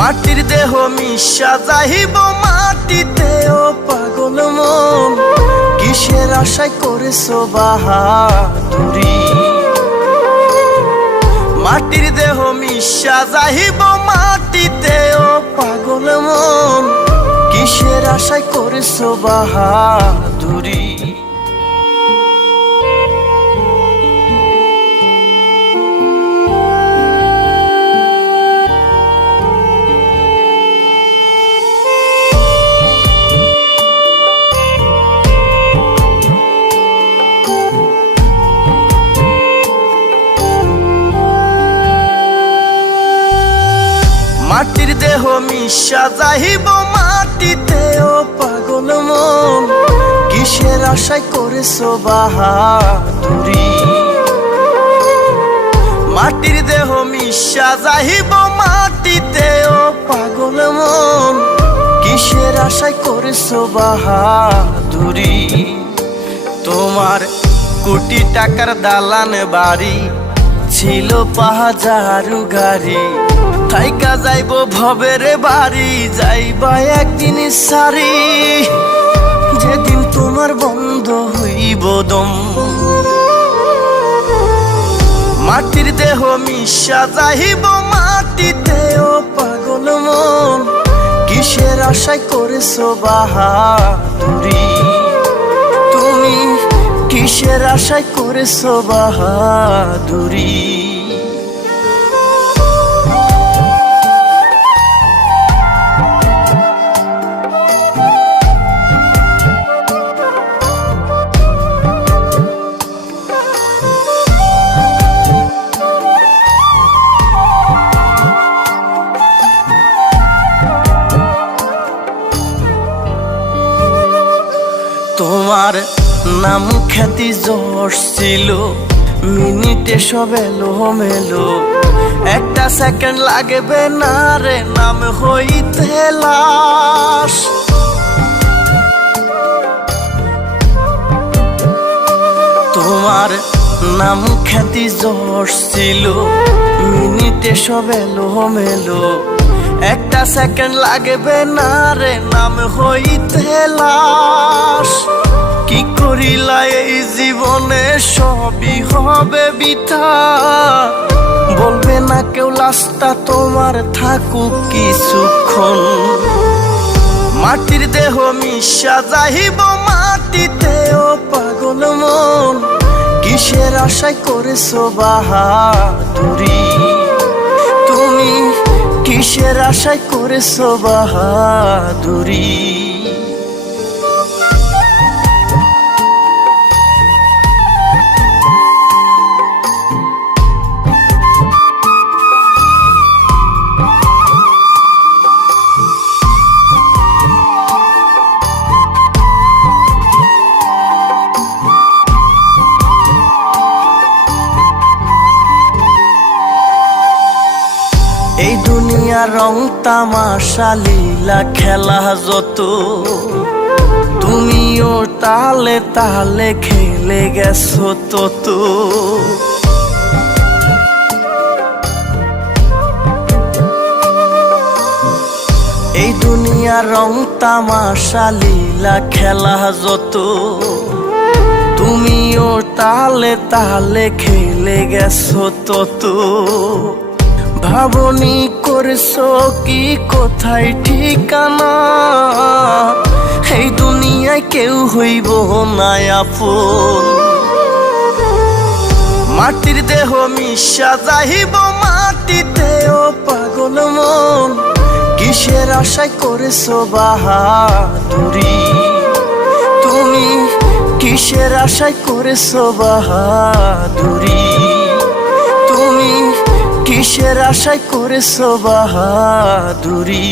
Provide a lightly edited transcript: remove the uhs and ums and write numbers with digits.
মাটির দেহ মিশা যাইব মাটিতে ও পাগল মন, কিসের আশায় করেছো বাহাদুরি। মাটির দেহ মিশা যাইব মাটিতে ও পাগল মন, কিসের আশায় করেছো বাহাদুরি। মাটির দেহ মিশা যাইব মাটিতে ও পাগল মন, কিসের আশায় করেছো বাহাদুরি। মাটির দেহ মিশা যাইব মাটিতে ও পাগল মন, কিসের আশায় করেছো বাহাদুরি। তোমার কোটি টাকার দালান বাড়ি ছিল পাহাজারু গাড়ি, থাইকা যাইব ভবের বাড়ি যাইবা একদিন সারি, যেদিন তোমার বন্ধ হইব দম। মাটির দেহ মিশা যাইব মাটিতে ও পাগল মন, কিসের আশায় করেছো বাহাদুরি। তুমি কিসের আশায় করেছো বাহাদুরি। তোমার নাম খ্যাতি যশ ছিল, মিনিটে সব এলো মেলো, একটা সেকেন্ড লাগবে না রে নাম হইতে লাশ। তোমার নাম খ্যাতি যশ ছিল, মিনিটে সব এলো মেলো, একটা সেকেন্ড লাগবে না রে নাম হইতে লাশ। কি করিলা এই জীবনে সবই হবে বৃথা, বলবে না কেউ লাশটা তোমার থাকুক কিছুক্ষণ। মাটির দেহ মিশা যাইব মাটিতে ও পাগল মন, কিসের আশায় করেছো বাহাদুরি। তুমি কিসের আশায় করেছো বাহাদুরি। এই দুনিয়া রং তামাশা লীলা খেলা যত, তুমিও তালে তালে খেলে গেছো তত। এই দুনিয়া রং তামাশা লীলা খেলা যত, তুমিও তালে তালে খেলে গেছো তত। ভাবনি করছো কি কোথায় ঠিকানা, এই দুনিয়ায় কেউ হইব না আপন। মাটির দেহ মিশা যাইব মাটিতে ও পাগল মন, কিসের আশায় করেছো বাহাদুরি। তুমি কিসের আশায় করেছো বাহাদুরি। তুমি কিসের আশায় করেছো বাহাদুরি।